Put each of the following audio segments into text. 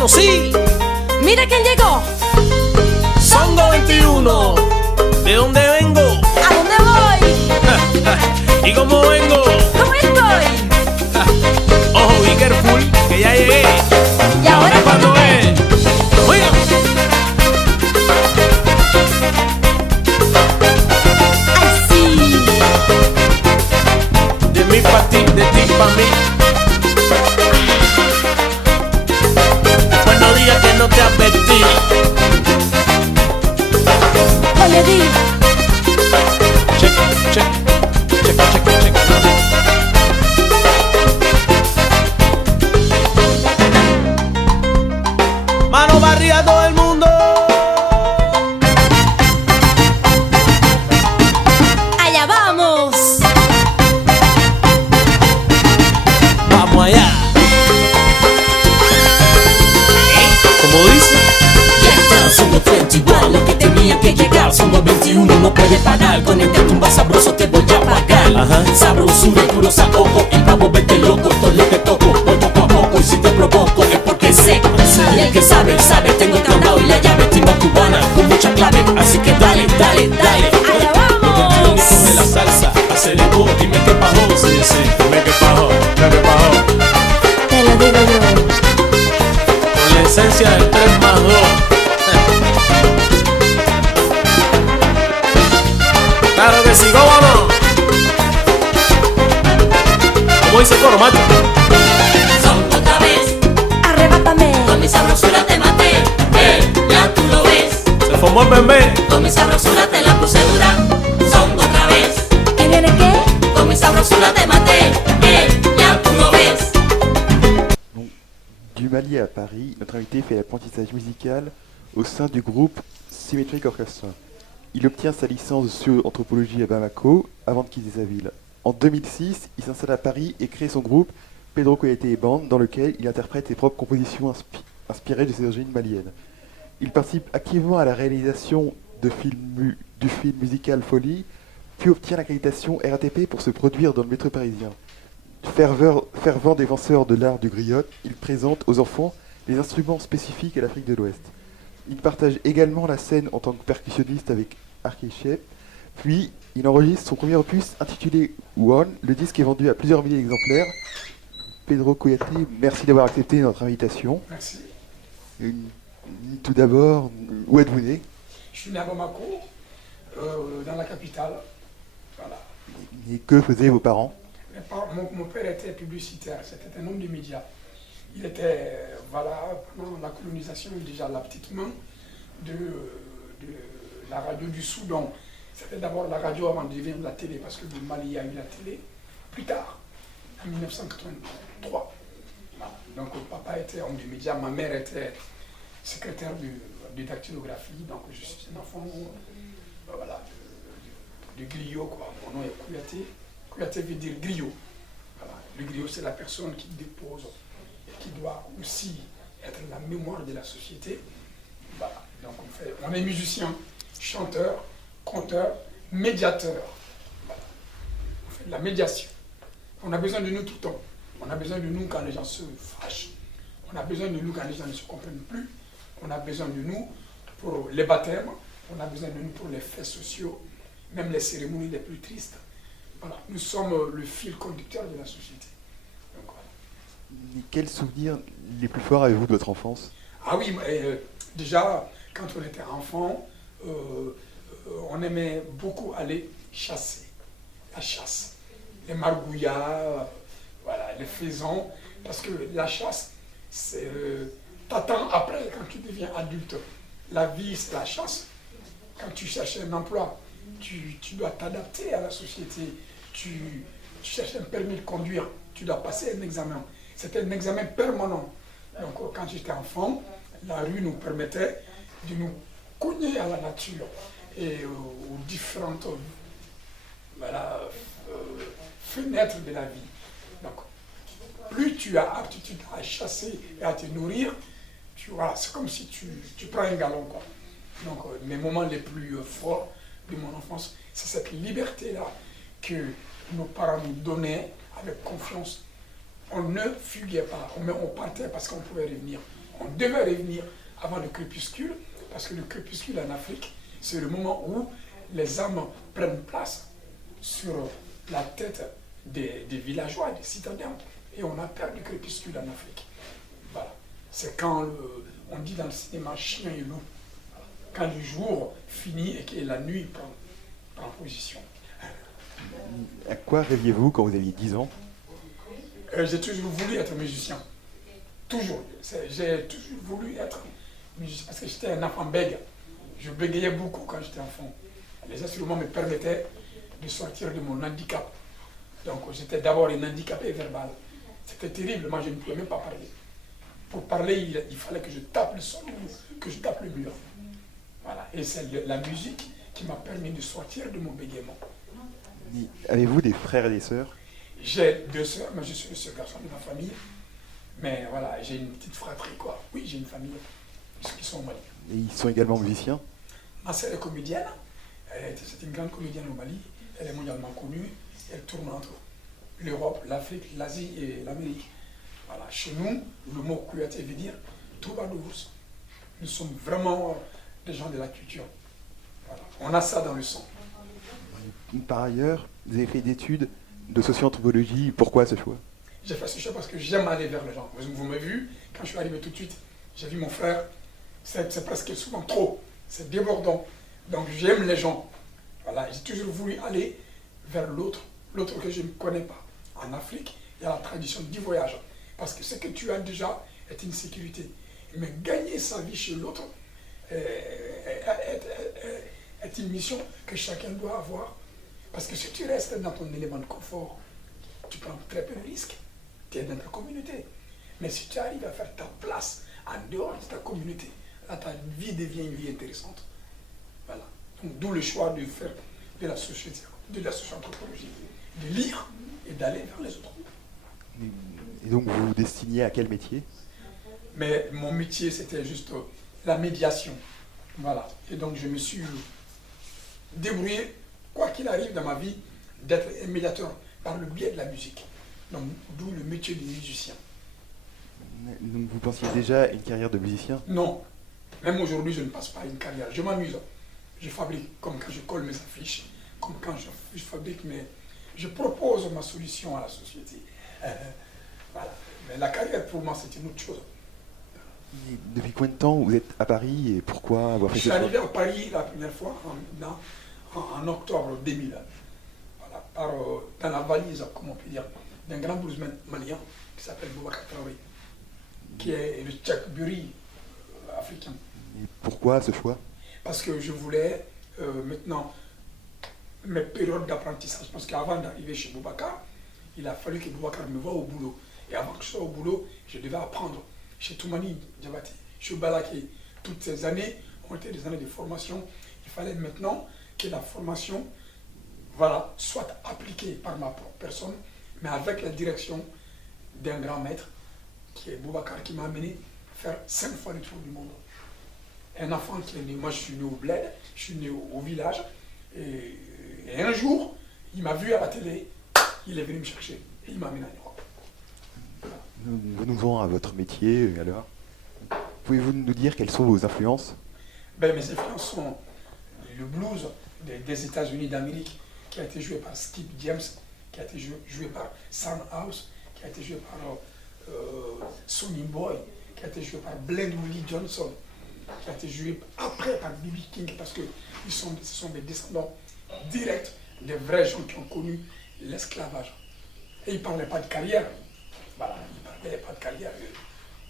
Bueno, sí. Mira quién llegó. Songo 21. ¿De dónde vengo? ¿A dónde voy? ¿Y cómo vengo? ¿Cómo estoy? Ojo, be careful, que ya llegué. ¿Y ahora cuándo es? Oiga. ¡Ay, sí! De mí pa' ti, de ti pa' mí. Después no digas que no te advertí. Oye, di. Check, check, check, check, check. Mano para arriba todo el mundo. Allá vamos. Vamos allá. Como dice. Ya está, somos 21, lo que tenía que llegar. Somos 21, no puede parar. Con este tumba sabroso te voy a pagar. Ajá. Sabrosura y puro saoco. Y vamos, vete loco, esto es lo que toco. Voy poco a poco y si te provoco es porque sé. Y el que sabe, sabe, tengo el candado y la llave. Timba cubana con mucha clave. Así que dale, dale, dale. Allá Lo que vamos. tiene con la salsa. Aceleró, dime qué pasó. Sí, sí, dime qué pasó. Dime qué pasó. Te lo digo yo. Con la esencia del 3 más 2. Claro que sí, ¿cómo no? ¿Cómo dice el coro, macho? Son otra vez, Arrebátame. con mi sabrosura te maté. Ya tú lo ves. Se formó el bebé. Con mi sabrosura te la puse dura. Son otra vez, ¿Qué viene qué? con mi sabrosura te maté. Ya tú lo ves. Donc, du Mali à Paris, notre invité fait l'apprentissage musical au sein du groupe Symmetric Orchestra. Il obtient sa licence de socio-anthropologie à Bamako avant de quitter sa ville. En 2006, il s'installe à Paris et crée son groupe Pedro Koyate et Band, dans lequel il interprète ses propres compositions inspirées de ses origines maliennes. Il participe activement à la réalisation du film musical Folie, puis obtient l'accréditation RATP pour se produire dans le métro parisien. Fervent défenseur de l'art du griot, il présente aux enfants les instruments spécifiques à l'Afrique de l'Ouest. Il partage également la scène en tant que percussionniste avec Arkeishep, puis il enregistre son premier opus intitulé One. Le disque est vendu à plusieurs milliers d'exemplaires. Pedro Koyate, merci d'avoir accepté notre invitation. Merci. Tout d'abord, où êtes-vous né? Je suis né à Bamako, dans la capitale. Voilà. Et que faisaient vos parents? Mon père était publicitaire, c'était un homme de médias. Il était, voilà, pendant la colonisation, déjà la petite main de la radio du Soudan. C'était d'abord la radio avant de devenir la télé, parce que le Mali a eu la télé plus tard, en 1983. Voilà. Donc papa était homme de médias, ma mère était secrétaire de dactylographie, donc je suis un enfant voilà, de griot, quoi. Mon nom est Kouyate. Kouyate veut dire griot. Voilà. Le griot, c'est la personne qui dépose et qui doit aussi être la mémoire de la société. Voilà. Donc on est musicien, chanteur, conteur, médiateur. Voilà. On fait de la médiation. On a besoin de nous tout le temps. On a besoin de nous quand les gens se fâchent. On a besoin de nous quand les gens ne se comprennent plus. On a besoin de nous pour les baptêmes. On a besoin de nous pour les faits sociaux, même les cérémonies les plus tristes. Voilà. Nous sommes le fil conducteur de la société. Donc, voilà. Et quels souvenirs les plus forts avez-vous de votre enfance? Ah oui, déjà, quand on était enfant, on aimait beaucoup aller chasser, la chasse. Les margouillas, voilà, les faisans, parce que la chasse, c'est t'attends après quand tu deviens adulte. La vie, c'est la chasse. Quand tu cherches un emploi, tu dois t'adapter à la société. Tu cherches un permis de conduire, tu dois passer un examen. C'était un examen permanent. Donc quand j'étais enfant, la rue nous permettait de nous cogner à la nature et aux différentes voilà, fenêtres de la vie. Donc, plus tu as aptitude à chasser et à te nourrir, voilà, c'est comme si tu prends un galon, quoi. Donc, mes moments les plus forts de mon enfance, c'est cette liberté-là que nos parents nous donnaient avec confiance. On ne fuguait pas, on partait parce qu'on pouvait revenir. On devait revenir avant le crépuscule, parce que le crépuscule en Afrique, c'est le moment où les âmes prennent place sur la tête des villageois, des citadins, et on a perdu le crépuscule en Afrique. Voilà. C'est quand on dit dans le cinéma chien et loup, quand le jour finit et que la nuit prend position. À quoi rêviez-vous quand vous aviez 10 ans? J'ai toujours voulu être musicien. Toujours. J'ai toujours voulu être musicien parce que j'étais un enfant bègue. Je bégayais beaucoup quand j'étais enfant. Les instruments me permettaient de sortir de mon handicap. Donc j'étais d'abord un handicapé verbal. C'était terrible, moi je ne pouvais même pas parler. Pour parler, il fallait que je tape le sol ou que je tape le mur. Voilà. Et c'est la musique qui m'a permis de sortir de mon bégaiement. Avez-vous des frères et des sœurs? J'ai 2 sœurs, mais je suis le seul garçon de ma famille. Mais voilà, j'ai une petite fratrie, quoi. Oui, j'ai une famille, ceux qui sont au Mali. Et ils sont également musiciens? Ma sœur est comédienne. C'est une grande comédienne au Mali. Elle est mondialement connue. Elle tourne entre l'Europe, l'Afrique, l'Asie et l'Amérique. Voilà. Chez nous, le mot Kouyaté veut dire troubadours. Nous sommes vraiment des gens de la culture. Voilà. On a ça dans le sang. Par ailleurs, vous avez fait d'études de socio-anthropologie. Pourquoi ce choix? J'ai fait ce choix parce que j'aime aller vers les gens. Vous m'avez vu, quand je suis arrivé tout de suite, j'ai vu mon frère. C'est presque souvent trop. C'est débordant. Donc j'aime les gens. Voilà. J'ai toujours voulu aller vers l'autre que je ne connais pas. En Afrique, il y a la tradition du voyage. Parce que ce que tu as déjà est une sécurité. Mais gagner sa vie chez l'autre est une mission que chacun doit avoir. Parce que si tu restes dans ton élément de confort, tu prends très peu de risques. Tu es dans ta communauté. Mais si tu arrives à faire ta place en dehors de ta communauté, là, ta vie devient une vie intéressante. Voilà. Donc, d'où le choix de faire de la société, de la socio-anthropologie, de lire et d'aller vers les autres. Et donc vous vous destiniez à quel métier? Mais mon métier, c'était juste la médiation. Voilà. Et donc, je me suis débrouillé, quoi qu'il arrive dans ma vie, d'être un médiateur par le biais de la musique. Donc, d'où le métier de musicien. Donc vous pensiez déjà à une carrière de musicien? Non. Même aujourd'hui, je ne passe pas à une carrière. Je m'amuse. Je fabrique, comme quand je colle mes affiches, comme quand je fabrique mes... Je propose ma solution à la société. Voilà. Mais la carrière, pour moi, c'est une autre chose. Et depuis combien de temps vous êtes à Paris et pourquoi avoir fait Je suis ce choix? arrivé à Paris la première fois en octobre 2000. Voilà, dans la valise, comment on peut dire, d'un grand bluesman malien qui s'appelle Boubacar Traoré, qui est le Chuck Berry africain. Et pourquoi ce choix? Parce que je voulais maintenant mes périodes d'apprentissage. Parce qu'avant d'arriver chez Boubacar, il a fallu que Boubacar me voie au boulot. Et avant que je sois au boulot, je devais apprendre chez Toumani Diabaté, chez Balaké. Toutes ces années ont été des années de formation. Il fallait maintenant que la formation, voilà, soit appliquée par ma propre personne, mais avec la direction d'un grand maître, qui est Boubacar, qui m'a amené faire 5 fois le tour du monde. Un enfant qui est né, moi je suis né au bled, je suis né au village, et un jour, il m'a vu à la télé, il est venu me chercher, et il m'a amené en Europe. Venons-en à votre métier alors. Pouvez-vous nous dire quelles sont vos influences? Ben, mes influences sont le blues des États-Unis d'Amérique, qui a été joué par Skip James, qui a été joué par Soundhouse, qui a été joué par Sonny Boy, qui a été joué par Blind Willie Johnson, qui a été joué après par B.B. King, parce que ce sont des descendants directs des vrais gens qui ont connu l'esclavage. Et ils ne parlaient pas de carrière. Voilà, ils ne parlaient pas de carrière.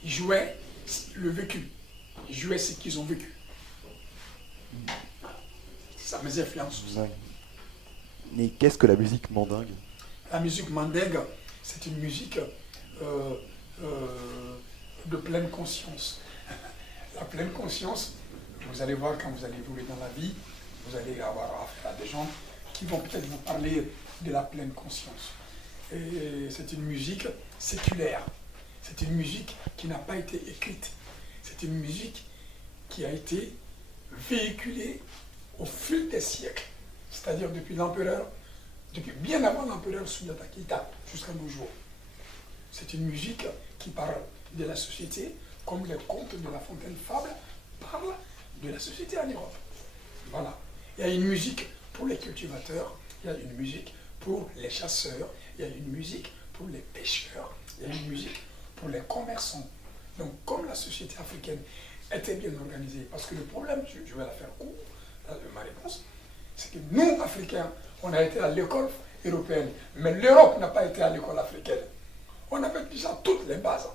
Ils jouaient le vécu. Ils jouaient ce qu'ils ont vécu. C'est ça mes influences. Et qu'est-ce que la musique mandingue? La musique mandingue, c'est une musique de pleine conscience. La pleine conscience, vous allez voir quand vous allez évoluer dans la vie, vous allez avoir affaire à des gens qui vont peut-être vous parler de la pleine conscience. Et c'est une musique séculaire. C'est une musique qui n'a pas été écrite. C'est une musique qui a été véhiculée au fil des siècles. C'est-à-dire depuis l'empereur, depuis bien avant l'empereur Sundiata Keita jusqu'à nos jours. C'est une musique qui parle de la société comme les contes de La Fontaine Fable parlent de la société en Europe. Voilà. Il y a une musique pour les cultivateurs, il y a une musique pour les chasseurs, il y a une musique pour les pêcheurs, il y a une musique pour les commerçants. Donc, comme la société africaine était bien organisée, parce que le problème, je vais la faire court, ma réponse, c'est que nous, Africains, on a été à l'école européenne, mais l'Europe n'a pas été à l'école africaine. On avait déjà toutes les bases.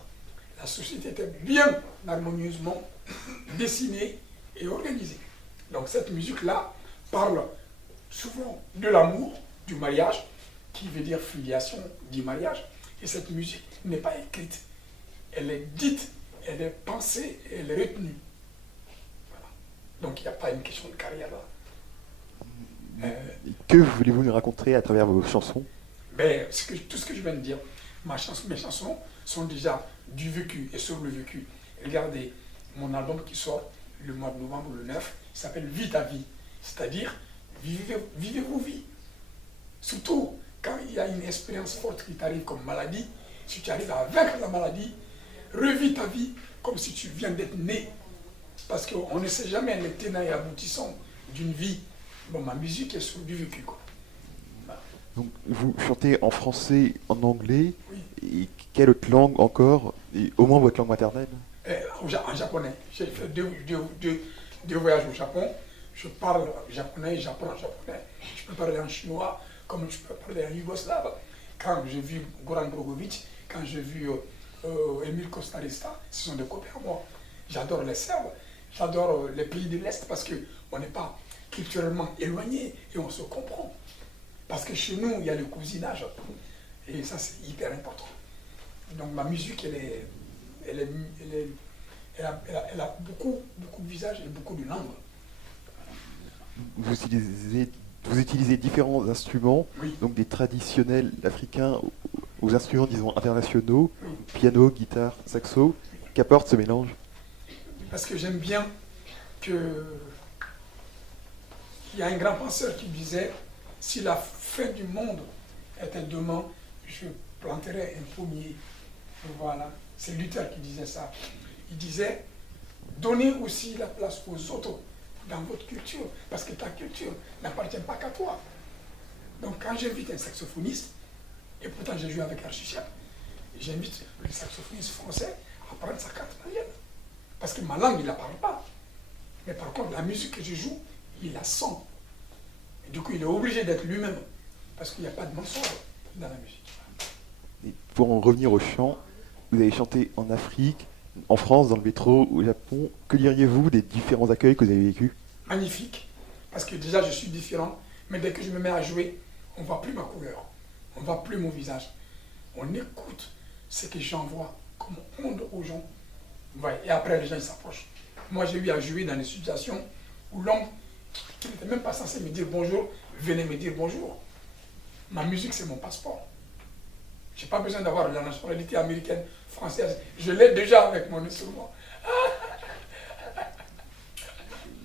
La société était bien harmonieusement dessinée et organisée. Donc cette musique-là parle souvent de l'amour, du mariage, qui veut dire filiation du mariage. Et cette musique n'est pas écrite. Elle est dite, elle est pensée, et elle est retenue. Voilà. Donc il n'y a pas une question de carrière là. Que voulez-vous nous raconter à travers vos chansons? Ben, tout ce que je viens de dire, mes chansons sont déjà du vécu et sur le vécu. Regardez mon album qui sort le mois de novembre, le 9, il s'appelle Vis ta vie. C'est-à-dire, vivez vos vies. Surtout quand il y a une expérience forte qui t'arrive comme maladie, si tu arrives à vaincre la maladie, revis ta vie comme si tu viens d'être né. Parce qu'on ne sait jamais les tenants et aboutissants d'une vie. Bon, ma musique est sur du vécu, quoi. Voilà. Donc, vous chantez en français, en anglais, Oui. et quelle autre langue encore? Et au moins votre langue maternelle? En japonais. J'ai fait deux voyages au Japon. Je parle japonais, j'apprends japonais. Je peux parler en chinois, comme je peux parler en yougoslave. Quand j'ai vu Goran Brogovic, quand j'ai vu Emil Kostarista, ce sont des copains à moi. J'adore les Serbes, j'adore les pays de l'Est parce qu'on n'est pas culturellement éloignés et on se comprend. Parce que chez nous, il y a le cousinage. Et ça, c'est hyper important. Donc ma musique, elle a beaucoup de visages et beaucoup de langues. Vous utilisez différents instruments, Oui. donc des traditionnels africains aux instruments, disons, internationaux, Oui. piano, guitare, saxo. Qu'apporte ce mélange? Parce que j'aime bien que... Il y a un grand penseur qui disait, si la fin du monde était demain, je planterais un pommier. Voilà, c'est Luther qui disait ça. Il disait, donnez aussi la place aux autres dans votre culture, parce que ta culture n'appartient pas qu'à toi. Donc quand j'invite un saxophoniste, et pourtant j'ai joué avec Archichep, j'invite le saxophoniste français à prendre sa carte malienne. Parce que ma langue, il ne la parle pas. Mais par contre, la musique que je joue, il la sent. Et du coup, il est obligé d'être lui-même. Parce qu'il n'y a pas de mensonge dans la musique. Et pour en revenir au chant, vous avez chanté en Afrique, en France, dans le métro, au Japon. Que diriez-vous des différents accueils que vous avez vécus? Magnifique. Parce que déjà, je suis différent. Mais dès que je me mets à jouer, on ne voit plus ma couleur. On ne voit plus mon visage. On écoute ce que j'envoie comme onde aux gens. Ouais. Et après, les gens s'approchent. Moi, j'ai eu à jouer dans des situations où l'homme qui n'était même pas censé me dire bonjour, venait me dire bonjour. Ma musique, c'est mon passeport. Je n'ai pas besoin d'avoir la nationalité américaine, française. Je l'ai déjà avec mon instrument.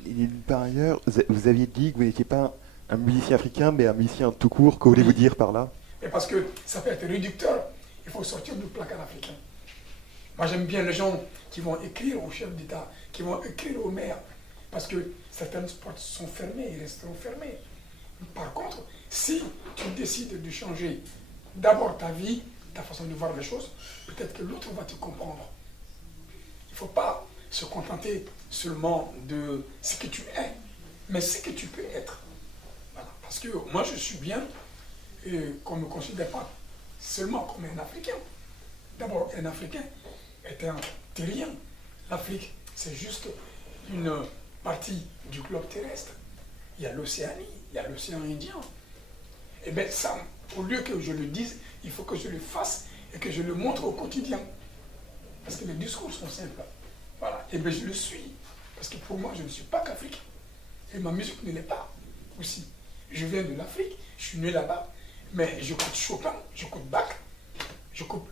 Et par ailleurs, vous aviez dit que vous n'étiez pas un musicien africain, mais un musicien tout court. Que voulez-vous dire par là? Et parce que ça peut être réducteur, il faut sortir du placard africain. Moi, j'aime bien les gens qui vont écrire au chef d'État, qui vont écrire au maire, parce que certaines portes sont fermées et resteront fermées. Par contre, si tu décides de changer d'abord ta vie, ta façon de voir les choses, peut-être que l'autre va te comprendre. Il ne faut pas se contenter seulement de ce que tu es, mais ce que tu peux être. Voilà. Parce que moi, je suis bien qu'on ne me considère pas seulement comme un Africain. D'abord, un Africain est un terrien. L'Afrique, c'est juste une partie du globe terrestre. Il y a l'Océanie, il y a l'océan Indien. Et bien ça, au lieu que je le dise, il faut que je le fasse et que je le montre au quotidien. Parce que les discours sont simples. Voilà. Et bien je le suis. Parce que pour moi, je ne suis pas qu'Africain. Et ma musique ne l'est pas aussi. Je viens de l'Afrique, je suis né là-bas, mais j'écoute Chopin, j'écoute Bach, j'écoute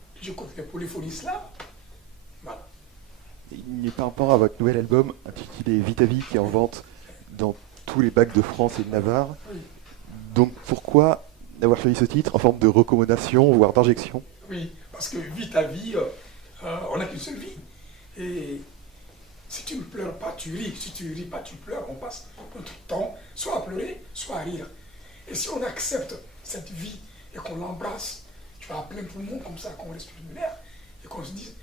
les polyphonies slaves. Voilà. Il n'est pas rapport à votre nouvel album intitulé Vis ta vie qui est en vente dans tous les bacs de France et de Navarre. Oui. Donc pourquoi avoir choisi ce titre en forme de recommandation, voire d'injection? Oui, parce que vis ta vie, on n'a qu'une seule vie. Et si tu ne pleures pas, tu ris. Si tu ne ris pas, tu pleures. On passe notre temps soit à pleurer, soit à rire. Et si on accepte cette vie et qu'on l'embrasse, tu vas à plein poumon comme ça, qu'on respire de l'air et qu'on se dise,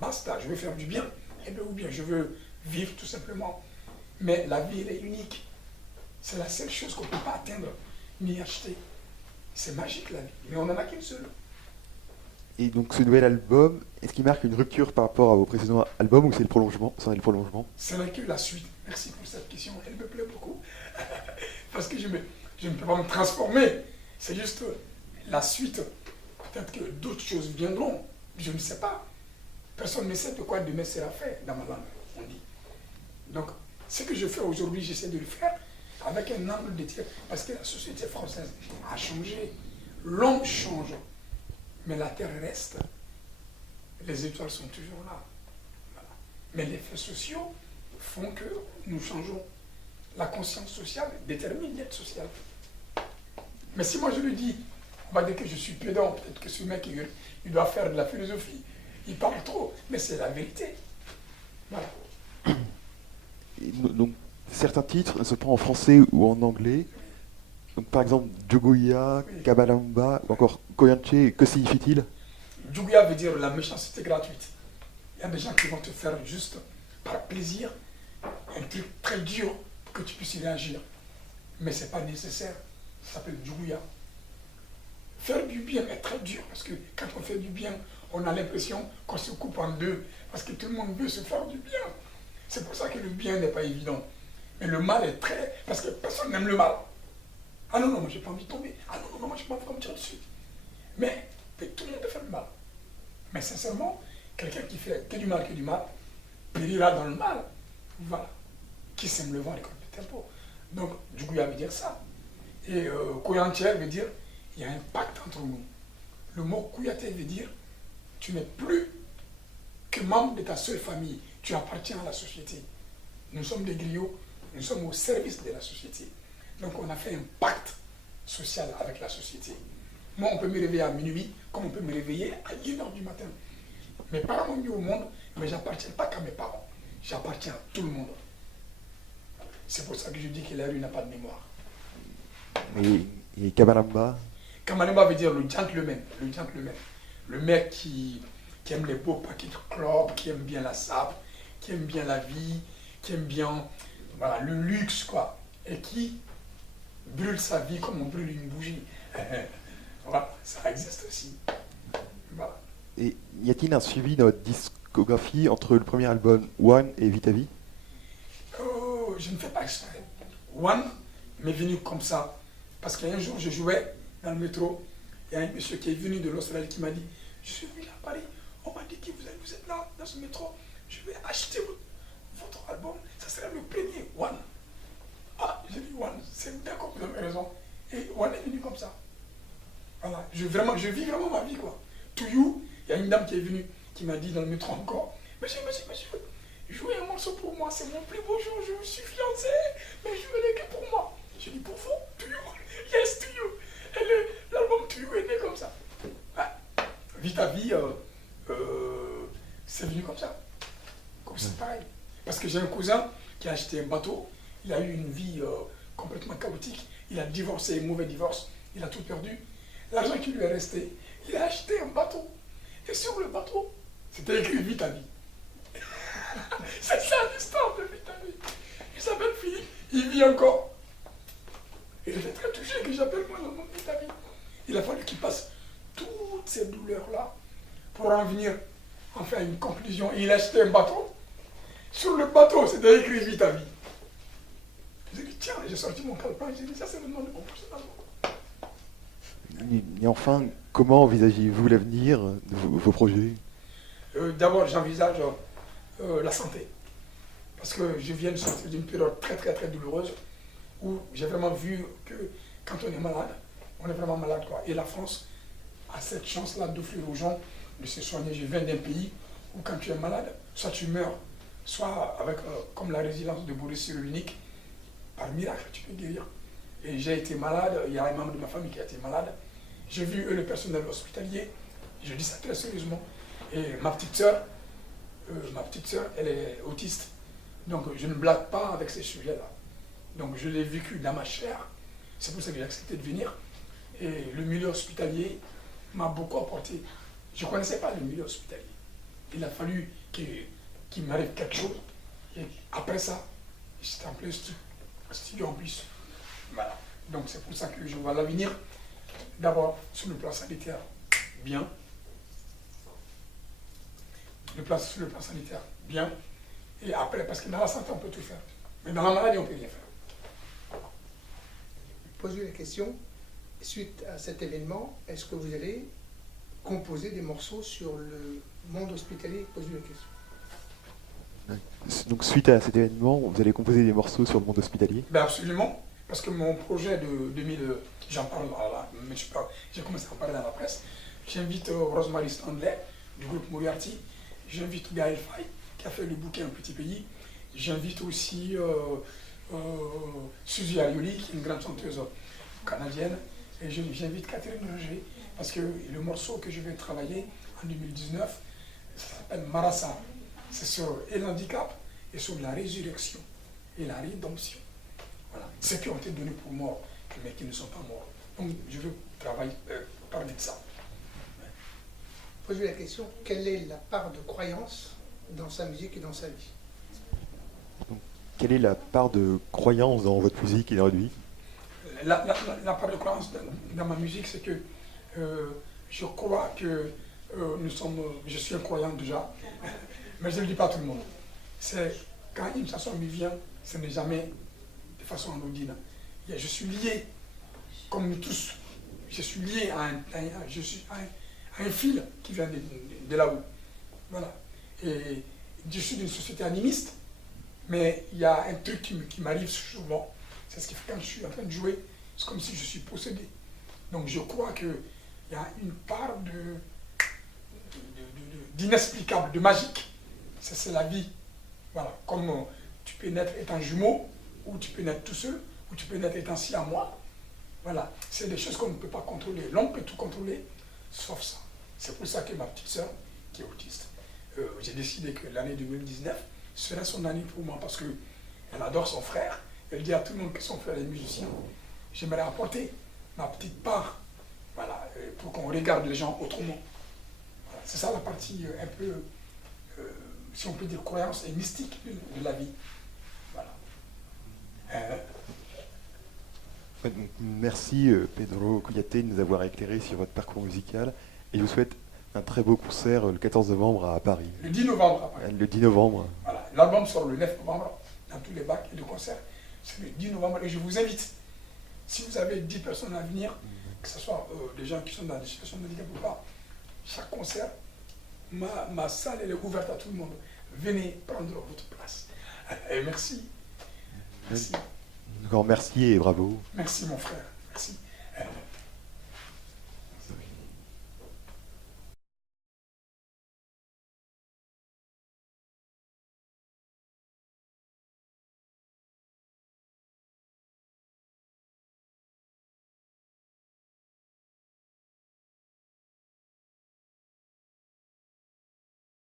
basta, je veux faire du bien, et bien, ou bien je veux vivre tout simplement. Mais la vie, elle est unique. C'est la seule chose qu'on ne peut pas atteindre ni acheter. C'est magique la vie, mais on n'en a qu'une seule. Et donc ce nouvel album, est-ce qu'il marque une rupture par rapport à vos précédents albums ou c'est le prolongement? C'en est le prolongement? C'est vrai que la suite. Merci pour cette question, elle me plaît beaucoup. Parce que je ne peux pas me transformer. C'est juste la suite. Peut-être que d'autres choses viendront. Je ne sais pas. Personne ne sait de quoi demain sera fait dans ma langue, on dit. Donc, ce que je fais aujourd'hui, j'essaie de le faire avec un angle de tir. Parce que la société française a changé. L'homme change. Mais la terre reste. Les étoiles sont toujours là. Voilà. Mais les faits sociaux font que nous changeons. La conscience sociale détermine l'être social. Mais si moi je le dis, on va dire que je suis pédant, peut-être que ce mec il doit faire de la philosophie. Il parle trop, mais c'est la vérité. Voilà. Donc certains titres ne sont pas en français ou en anglais. Donc par exemple Djogoya, Oui. Kabalamba ou encore Koyanche, que signifie-t-il? Djougouya veut dire la méchanceté gratuite. Il y a des gens qui vont te faire juste par plaisir un truc très dur pour que tu puisses y réagir. Mais ce n'est pas nécessaire. Ça s'appelle Djougouya. Faire du bien est très dur parce que quand on fait du bien, on a l'impression qu'on se coupe en deux parce que tout le monde veut se faire du bien. C'est pour ça que le bien n'est pas évident. Mais le mal est très... Parce que personne n'aime le mal. Ah non, non, moi j'ai pas envie de tomber. Ah non, non, non, moi j'ai pas envie de me tirer dessus. Mais tout le monde peut faire le mal. Mais sincèrement, quelqu'un qui fait que du mal, périra dans le mal. Voilà. Qui sème le vent, les comptes de tempo. Donc, Djougouya veut dire ça. Et Koyanche veut dire, il y a un pacte entre nous. Le mot Kouyaté veut dire, tu n'es plus que membre de ta seule famille. Tu appartiens à la société. Nous sommes des griots, nous sommes au service de la société. Donc on a fait un pacte social avec la société. Moi, on peut me réveiller à minuit, comme on peut me réveiller à 1h du matin. Mes parents m'ont mis au monde, mais je n'appartiens pas qu'à mes parents. J'appartiens à tout le monde. C'est pour ça que je dis que la rue n'a pas de mémoire. Et Kabalamba? Kamalamba veut dire le gentleman. Le gentleman. Le mec qui aime les beaux paquets de clopes, qui aime bien la sape, qui aime bien la vie, qui aime bien voilà, le luxe, quoi. Et qui brûle sa vie comme on brûle une bougie. Voilà, ça existe aussi. Voilà. Et y a-t-il un suivi dans votre discographie entre le premier album One et Vite à Vie? Oh, je ne fais pas exprès. One m'est venu comme ça. Parce qu'un jour, je jouais dans le métro. Il y a un monsieur qui est venu de l'Australie qui m'a dit, je suis venu à Paris. On m'a dit que vous êtes là, dans ce métro. Je vais acheter votre album. Ça sera le premier, One. Ah, j'ai dit One, c'est d'accord, vous avez raison. Et One est venu comme ça. Voilà, je vis vraiment ma vie, quoi. To You, il y a une dame qui est venue, qui m'a dit dans le métro encore, monsieur, jouez un morceau pour moi, c'est mon plus beau jour, je me suis fiancé, mais jouez-le que pour moi. J'ai dit, pour vous, To You, yes, To You. Et l'album To You est né comme ça. Ouais. Vite à Vie, c'est venu comme ça. Comme c'est pareil. Parce que j'ai un cousin qui a acheté un bateau, il a eu une vie complètement chaotique, il a divorcé, mauvais divorce, il a tout perdu. L'argent qui lui est resté, il a acheté un bateau. Et sur le bateau, c'était écrit Vite à Vie. C'est ça l'histoire de Vite à Vie. Il s'appelle Philippe, il vit encore. Et il était très touché que j'appelle moi le nom de Vite à Vie. Il a fallu qu'il passe toutes ces douleurs-là pour en venir enfin à une conclusion. Et il a acheté un bateau. Sur le bateau, c'était écrit Vite à Vie. J'ai dit, tiens, j'ai sorti mon calepin, j'ai dit, ça c'est le nom de mon personnage. Et enfin, comment envisagez-vous l'avenir de vos projets? D'abord, j'envisage la santé. Parce que je viens de sortir d'une période très douloureuse où j'ai vraiment vu que quand on est malade, on est vraiment malade, quoi. Et la France a cette chance-là d'offrir aux gens de se soigner. Je viens d'un pays où quand tu es malade, soit tu meurs, soit avec, comme la résilience de Boris Cyrulnik, par miracle, tu peux guérir. Et j'ai été malade, il y a un membre de ma famille qui a été malade. J'ai vu le personnel hospitalier, je dis ça très sérieusement. Et ma petite sœur, ma petite sœur, elle est autiste. Donc je ne blague pas avec ces sujets-là. Donc je l'ai vécu dans ma chair. C'est pour ça que j'ai accepté de venir. Et le milieu hospitalier m'a beaucoup apporté. Je ne connaissais pas le milieu hospitalier. Il a fallu qu'il m'arrive quelque chose. Et après ça, j'étais en plein studio en plus. Voilà. Donc c'est pour ça que je vois l'avenir. D'abord, sur le plan sanitaire, bien. Sur le plan sanitaire, bien. Et après, parce que dans la santé, on peut tout faire. Mais dans la maladie, on ne peut rien faire. Posez la question, suite à cet événement, est-ce que vous allez composer des morceaux sur le monde hospitalier? Posez la question. Donc suite à cet événement, vous allez composer des morceaux sur le monde hospitalier? Ben absolument, parce que mon projet de 2000, j'en parle là, mais j'ai commencé à en parler dans la presse. J'invite Rosemary Stanley du groupe Moriarty, j'invite Gaël Faye qui a fait le bouquin Un Petit Pays, j'invite aussi Suzy Ayoli qui est une grande chanteuse canadienne, et j'invite Catherine Roger parce que le morceau que je vais travailler en 2019, ça s'appelle Marassa. C'est sur le handicap et sur la résurrection et la rédemption. Voilà. Ceux qui ont été donnés pour morts, mais qui ne sont pas morts. Donc je veux parler de ça. Posez la question, quelle est la part de croyance dans sa musique et dans sa vie? Donc, quelle est la part de croyance dans votre musique et dans votre vie? La part de croyance dans ma musique, c'est que je crois que je suis un croyant déjà, mais je ne le dis pas à tout le monde. C'est quand une chanson me vient, ce n'est jamais de façon anodine. Je suis lié, comme nous tous, je suis lié à un fil qui vient de là-haut. Voilà. Et je suis d'une société animiste, mais il y a un truc qui m'arrive souvent. C'est ce qui fait quand je suis en train de jouer, c'est comme si je suis possédé. Donc je crois qu'il y a une part d'inexplicable, de magique. C'est la vie. Voilà. Comme tu peux naître étant jumeau, ou tu peux naître tout seul, ou tu peux naître étant si à moi. Voilà. C'est des choses qu'on ne peut pas contrôler. L'homme peut tout contrôler, sauf ça. C'est pour ça que ma petite sœur, qui est autiste, j'ai décidé que l'année 2019 serait son année pour moi parce qu'elle adore son frère. Elle dit à tout le monde que son frère est musicien. J'aimerais apporter ma petite part, voilà, pour qu'on regarde les gens autrement. Voilà. C'est ça la partie un peu, si on peut dire, croyance et mystique de la vie. Voilà. Donc, merci Pedro Kouyaté de nous avoir éclairé sur votre parcours musical et je vous souhaite un très beau concert le 14 novembre à Paris. Le 10 novembre après. Le 10 novembre. Voilà. L'album sort le 9 novembre dans tous les bacs et de concerts. C'est le 10 novembre et je vous invite, si vous avez 10 personnes à venir, que ce soit des gens qui sont dans des situations de handicap ou pas, chaque concert, ma salle elle est ouverte à tout le monde. Venez prendre votre place. Et merci. Merci. Encore merci et bravo. Merci mon frère. Merci.